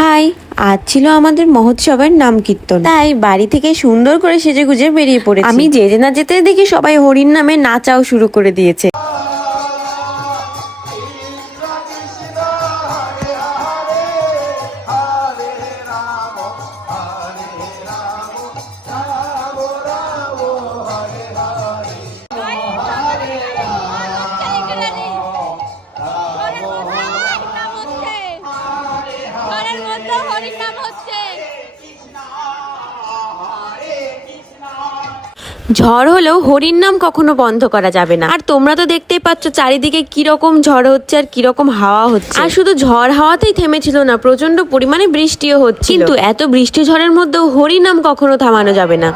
High, আজ ছিল আমাদের মহোৎসবের নাম কীর্তন, তাই বাড়ি থেকে সুন্দর করে সেজেগুজে বেরিয়ে পড়েছি। আমি যেতে না যেতে দেখি সবাই হরির নামে নাচাও শুরু করে দিয়েছে। ঝড় হলেও হরির নাম কখনো বন্ধ করা যাবে না। আর তোমরা তো দেখতেই পাচ্ছ চারিদিকে কিরকম ঝড় হচ্ছে আর কিরকম হাওয়া হচ্ছে। আর শুধু ঝড় হাওয়াতেই থেমেছিল না, প্রচন্ড পরিমাণে বৃষ্টিও হচ্ছে। কিন্তু এত বৃষ্টি ঝড়ের মধ্যেও হরি নাম কখনো থামানো যাবে না।